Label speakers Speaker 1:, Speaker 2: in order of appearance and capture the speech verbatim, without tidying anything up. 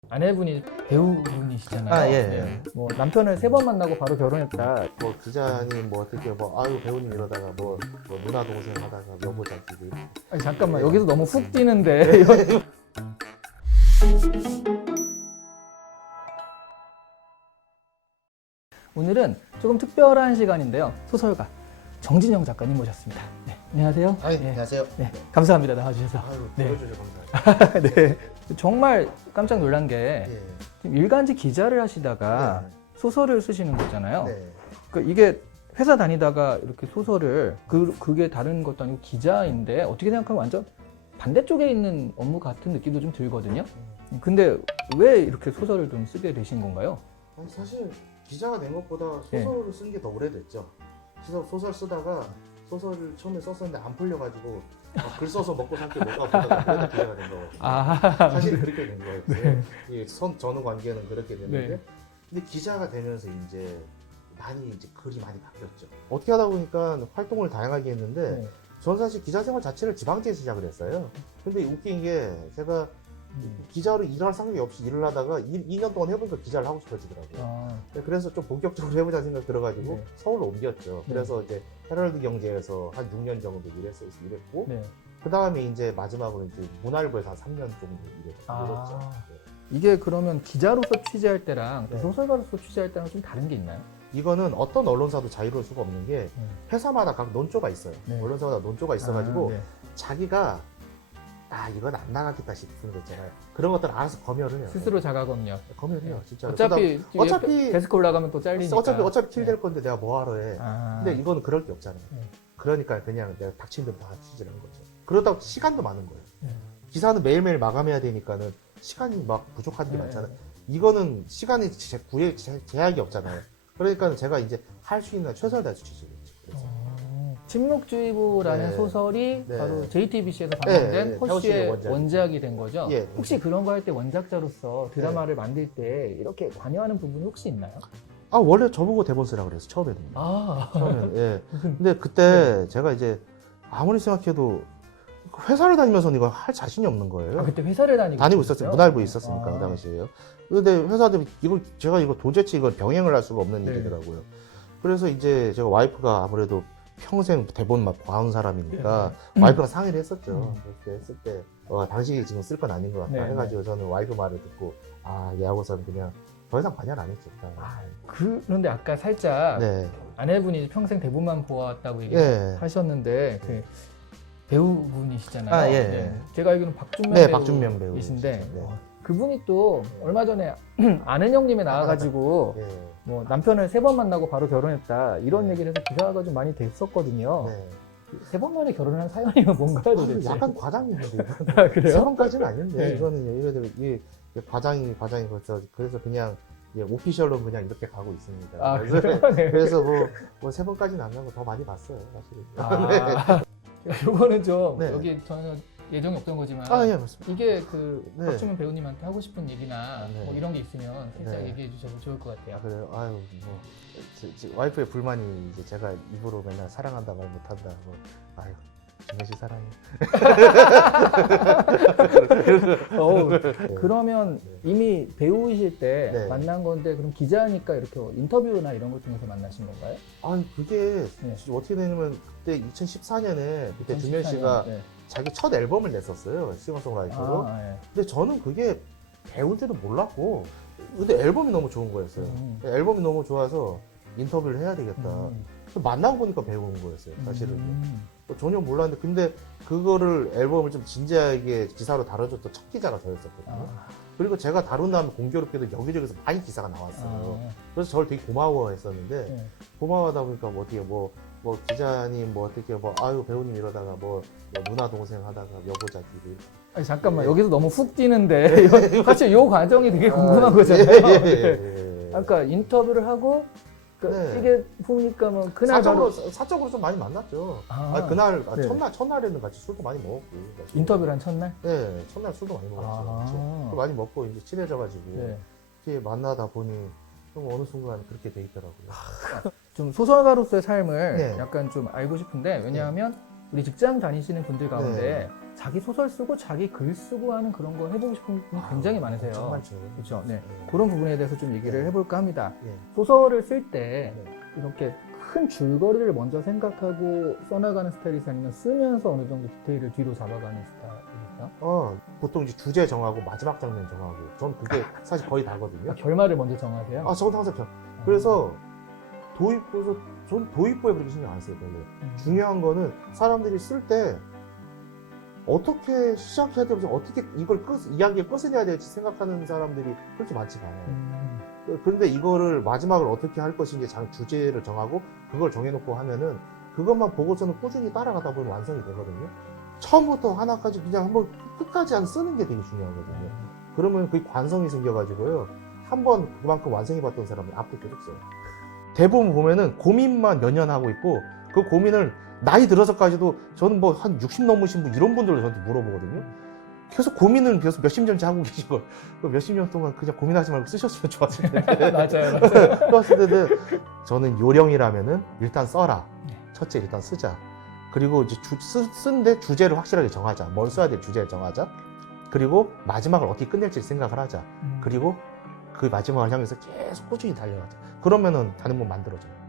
Speaker 1: 아내분이 배우분이시잖아요.
Speaker 2: 아, 예,
Speaker 1: 네. 뭐 남편을 세 번 만나고 바로 결혼했다.
Speaker 2: 뭐 기자님 뭐 어떻게 뭐 아유 배우님 이러다가 뭐, 뭐 누나 동생 하다가 여보자끼리
Speaker 1: 아니, 잠깐만
Speaker 2: 네.
Speaker 1: 여기서 너무 훅 뛰는데. 오늘은 조금 특별한 시간인데요. 소설가 정진영 작가님 모셨습니다. 네, 안녕하세요.
Speaker 2: 아유
Speaker 1: 네,
Speaker 2: 안녕하세요.
Speaker 1: 네, 감사합니다 나와주셔서.
Speaker 2: 아유
Speaker 1: 네.
Speaker 2: 불러주셔서 감사합니다.
Speaker 1: 네, 정말 깜짝 놀란 게
Speaker 2: 예.
Speaker 1: 지금 일간지 기자를 하시다가
Speaker 2: 네.
Speaker 1: 소설을 쓰시는 거잖아요.
Speaker 2: 네.
Speaker 1: 그러니까 이게 회사 다니다가 이렇게 소설을 그, 그게 다른 것도 아니고 기자인데 어떻게 생각하면 완전 반대쪽에 있는 업무 같은 느낌도 좀 들거든요. 근데 왜 이렇게 소설을 좀 쓰게 되신 건가요?
Speaker 2: 아니, 사실 기자가 된 것보다
Speaker 1: 네.
Speaker 2: 소설을 쓴 게 더 오래됐죠. 소설, 소설 쓰다가 소설을 처음에 썼었는데 안 풀려가지고 아, 글 써서 먹고 살게 뭘까 보다가 그래다 기자가 된 거거든요.
Speaker 1: 아,
Speaker 2: 사실 그렇게 된 거예요.
Speaker 1: 네.
Speaker 2: 이 선 전후 관계는 그렇게 됐는데,
Speaker 1: 네.
Speaker 2: 근데 기자가 되면서 이제 많이 이제 글이 많이 바뀌었죠. 어떻게 하다 보니까 활동을 다양하게 했는데,
Speaker 1: 네.
Speaker 2: 전 사실 기자 생활 자체를 지방지에서 시작을 했어요. 근데 웃긴 게 제가 기자로 일할 상관이 없이 일을 하다가 이 년 동안 해보니까 기자를 하고 싶어지더라고요.
Speaker 1: 아,
Speaker 2: 그래서 좀 본격적으로 해보자 생각 들어가지고
Speaker 1: 네.
Speaker 2: 서울로 옮겼죠.
Speaker 1: 네.
Speaker 2: 그래서 이제 헤럴드 경제에서 한 육 년 정도 일했어, 일했고,
Speaker 1: 네.
Speaker 2: 그 다음에 이제 마지막으로 이제 문화일보에서 한 삼 년 정도 일했-
Speaker 1: 아.
Speaker 2: 일했죠. 네.
Speaker 1: 이게 그러면 기자로서 취재할 때랑 또
Speaker 2: 네.
Speaker 1: 소설가로서 취재할 때랑 좀 다른 게 있나요?
Speaker 2: 이거는 어떤 언론사도 자유로울 수가 없는 게
Speaker 1: 네.
Speaker 2: 회사마다 각 논조가 있어요.
Speaker 1: 네.
Speaker 2: 언론사마다 논조가 있어가지고
Speaker 1: 아, 네.
Speaker 2: 자기가 아 이건 안 나가겠다 싶은 거 있잖아요. 그런 것들 알아서 검열을 해요.
Speaker 1: 스스로 자가검역.
Speaker 2: 검열해요, 진짜.
Speaker 1: 어차피 뒤에
Speaker 2: 어차피-
Speaker 1: 데스크 올라가면 또 잘리니까.
Speaker 2: 어차피 어차피 킬 될
Speaker 1: 네.
Speaker 2: 건데 내가 뭐하러 해.
Speaker 1: 아,
Speaker 2: 근데 이거는 그럴 게 없잖아요.
Speaker 1: 네.
Speaker 2: 그러니까 그냥 내가 닥친 대로 다 취재를 한 거죠. 그러다 시간도 많은 거예요.
Speaker 1: 네.
Speaker 2: 기사는 매일매일 마감해야 되니까는 시간이 막 부족한 게
Speaker 1: 네.
Speaker 2: 많잖아요. 이거는 시간이 제, 구애 제- 제약이 없잖아요. 그러니까 제가 이제 할 수 있는 최선을 다해서 취재를 했죠. 그래서.
Speaker 1: 어, 침묵주의보라는
Speaker 2: 네.
Speaker 1: 소설이
Speaker 2: 네.
Speaker 1: 바로 제이티비씨에서
Speaker 2: 네,
Speaker 1: 방영된
Speaker 2: 네,
Speaker 1: 허씨의
Speaker 2: 허씨의 원작.
Speaker 1: 원작이 된 거죠?
Speaker 2: 예.
Speaker 1: 혹시 그런 거 할 때 원작자로서 드라마를 만들 때 이렇게 관여하는 부분이 혹시 있나요?
Speaker 2: 아 원래 저보고 대본 쓰라 그랬어 처음에는.
Speaker 1: 아,
Speaker 2: 처음에는. 예. 근데 그때 제가 이제 아무리 생각해도 회사를 다니면서는 이거 할 자신이 없는 거예요.
Speaker 1: 아, 그때 회사를 다니고,
Speaker 2: 다니고
Speaker 1: 있었어요?
Speaker 2: 있었어요. 문화일보에 있었으니까
Speaker 1: 아.
Speaker 2: 그 당시에요. 근데 회사들이 이거 제가 이거 도대체 이걸 병행을 할 수가 없는
Speaker 1: 네.
Speaker 2: 일이더라고요. 그래서 이제 제가 와이프가 아무래도 평생 대본만 봐온 사람이니까 와이프랑 상의를 했었죠.
Speaker 1: 음.
Speaker 2: 그렇게 했을 때 어, 당신이 지금 쓸 건 아닌 것 같다
Speaker 1: 네,
Speaker 2: 해가지고 저는 와이프 말을 듣고 아 얘하고서는 그냥 더 이상 관여를 안 했죠.
Speaker 1: 아, 그런데 아까 살짝
Speaker 2: 네.
Speaker 1: 아내분이 평생 대본만 보았다고
Speaker 2: 예.
Speaker 1: 얘기하셨는데 그 배우분이시잖아요.
Speaker 2: 아, 예,
Speaker 1: 네.
Speaker 2: 예.
Speaker 1: 제가 알기로는 박준면
Speaker 2: 네,
Speaker 1: 배우
Speaker 2: 박준면 배우이시죠.
Speaker 1: 이신데
Speaker 2: 네.
Speaker 1: 어, 그분이 또
Speaker 2: 네.
Speaker 1: 얼마 전에 아는 형님에 나와가지고
Speaker 2: 예.
Speaker 1: 뭐 남편을 세 번 만나고 바로 결혼했다 이런
Speaker 2: 네.
Speaker 1: 얘기를 해서 기사가 좀 많이 됐었거든요.
Speaker 2: 네.
Speaker 1: 세 번 만에 결혼한 사연이면 뭔가요 도대체?
Speaker 2: 약간 과장인데
Speaker 1: 아, 그래요?
Speaker 2: 세 번까지는 아닌데
Speaker 1: 네.
Speaker 2: 이거는 이거 이 과장이 과장이 그래서 그래서 그냥 예, 오피셜로 그냥 이렇게 가고 있습니다.
Speaker 1: 아,
Speaker 2: 그래서,
Speaker 1: 그래요? 네.
Speaker 2: 그래서 뭐, 뭐 세 번까지는 안 나고 더 많이 봤어요, 사실은.
Speaker 1: 아, 요거는 좀
Speaker 2: 네.
Speaker 1: 여기 전혀 예정이 없던 거지만
Speaker 2: 아, 예, 맞습니다.
Speaker 1: 이게 그
Speaker 2: 네.
Speaker 1: 박준면 배우님한테 하고 싶은 얘기나
Speaker 2: 네.
Speaker 1: 뭐 이런 게 있으면 살짝
Speaker 2: 네.
Speaker 1: 얘기해 주셔도 좋을 것 같아요.
Speaker 2: 아, 그래요? 아유, 뭐, 제, 제 와이프의 불만이 이제 제가 입으로 맨날 사랑한다 말 못한다. 뭐, 아유, 준현 씨 사랑해.
Speaker 1: 어우,
Speaker 2: 네.
Speaker 1: 그러면
Speaker 2: 네.
Speaker 1: 이미 배우이실 때
Speaker 2: 네.
Speaker 1: 만난 건데 그럼 기자니까 이렇게 인터뷰나 이런 걸 통해서 만나신 건가요?
Speaker 2: 아니, 그게
Speaker 1: 네.
Speaker 2: 진짜 어떻게 되냐면 그때 이천십사 년에 그때 준현
Speaker 1: 이천십사 년,
Speaker 2: 씨가
Speaker 1: 네.
Speaker 2: 자기 첫 앨범을 냈었어요. 싱어송라이터로.
Speaker 1: 아, 예.
Speaker 2: 근데 저는 그게 배우인지도 몰랐고 근데 앨범이 너무 좋은 거였어요.
Speaker 1: 음.
Speaker 2: 앨범이 너무 좋아서 인터뷰를 해야 되겠다.
Speaker 1: 음.
Speaker 2: 만나고 보니까 배운 거였어요. 사실은
Speaker 1: 음.
Speaker 2: 전혀 몰랐는데 근데 그거를 앨범을 좀 진지하게 기사로 다뤄줬던 첫 기자가 저였었거든요.
Speaker 1: 아,
Speaker 2: 그리고 제가 다룬 다음에 공교롭게도 여기저기서 많이 기사가 나왔어요.
Speaker 1: 아,
Speaker 2: 그래서 저를 되게 고마워했었는데
Speaker 1: 네.
Speaker 2: 고마워하다 보니까 뭐 어떻게 뭐, 뭐 기자님 뭐 어떻게 뭐 아유 배우님 이러다가 뭐, 뭐 누나 동생 하다가 여보자끼리
Speaker 1: 아니, 잠깐만
Speaker 2: 예.
Speaker 1: 여기서 너무 훅 뛰는데 사실 이 과정이 되게 궁금한
Speaker 2: 아,
Speaker 1: 거잖아요.
Speaker 2: 예, 예,
Speaker 1: 네.
Speaker 2: 예, 예.
Speaker 1: 아까 인터뷰를 하고 그
Speaker 2: 네.
Speaker 1: 이게 보니까 뭐 그날
Speaker 2: 사적으로
Speaker 1: 바로
Speaker 2: 사적으로 좀 많이 만났죠.
Speaker 1: 아,
Speaker 2: 아, 그날 아,
Speaker 1: 네.
Speaker 2: 첫날 첫날에는 같이 술도 많이 먹었고. 사실.
Speaker 1: 인터뷰를 한 첫날?
Speaker 2: 네, 첫날 술도 많이 먹었죠.
Speaker 1: 아.
Speaker 2: 같이. 술 많이 먹고 이제 친해져가지고
Speaker 1: 네.
Speaker 2: 이렇게 만나다 보니 좀 어느 순간 그렇게 돼 있더라고요.
Speaker 1: 좀 소설가로서의 삶을
Speaker 2: 네.
Speaker 1: 약간 좀 알고 싶은데 왜냐하면 우리 직장 다니시는 분들 가운데
Speaker 2: 네.
Speaker 1: 자기 소설 쓰고 자기 글 쓰고 하는 그런 거 해보고 싶은 분이 굉장히 많으세요.
Speaker 2: 엄청 많죠.
Speaker 1: 그렇죠. 네.
Speaker 2: 네.
Speaker 1: 그런 부분에 대해서 좀 얘기를
Speaker 2: 네.
Speaker 1: 해볼까 합니다.
Speaker 2: 예.
Speaker 1: 소설을 쓸 때
Speaker 2: 네.
Speaker 1: 이렇게 큰 줄거리를 먼저 생각하고 써나가는 스타일이세요? 아니면 쓰면서 어느 정도 디테일을 뒤로 잡아가는 스타일이세요?
Speaker 2: 어, 보통 이제 주제 정하고 마지막 장면 정하고 전 그게 사실 거의 다거든요.
Speaker 1: 아, 결말을 먼저 정하세요?
Speaker 2: 아, 저건 항상 겨- 그래서 도입부에서 전 도입부에 그렇게 신경 안 써요. 별로.
Speaker 1: 음.
Speaker 2: 중요한 거는 사람들이 쓸 때 어떻게 시작해야 될지 어떻게 이걸 끝 이야기의 끝을 해야 될지 생각하는 사람들이 그렇게 많지가 않아요.
Speaker 1: 음.
Speaker 2: 그런데 이거를 마지막을 어떻게 할 것인지 장 주제를 정하고 그걸 정해놓고 하면은 그것만 보고서는 꾸준히 따라가다 보면 완성이 되거든요. 처음부터 하나까지 그냥 한번 끝까지 안 쓰는 게 되게 중요하거든요. 그러면 그 관성이 생겨가지고요. 한 번 그만큼 완성해봤던 사람은 앞으로 계속 써요. 대부분 보면은 고민만 몇 년 하고 있고 그 고민을 나이 들어서까지도 저는 뭐 한 육십 넘으신 분 이런 분들도 저한테 물어보거든요. 계속 고민을 계속 몇십 년째 하고 계신 걸 몇십 년 동안 그냥 고민하지 말고 쓰셨으면 좋았을 텐데.
Speaker 1: 맞아요, 맞아요.
Speaker 2: 좋았을 텐데 저는 요령이라면은 일단 써라.
Speaker 1: 네.
Speaker 2: 첫째 일단 쓰자. 그리고 이제 주, 쓰, 쓴데 주제를 확실하게 정하자. 뭘 써야 될 주제를 정하자. 그리고 마지막을 어떻게 끝낼지 생각을 하자.
Speaker 1: 음.
Speaker 2: 그리고 그 마지막을 향해서 계속 꾸준히 달려가자. 그러면은 다른 건 만들어져요.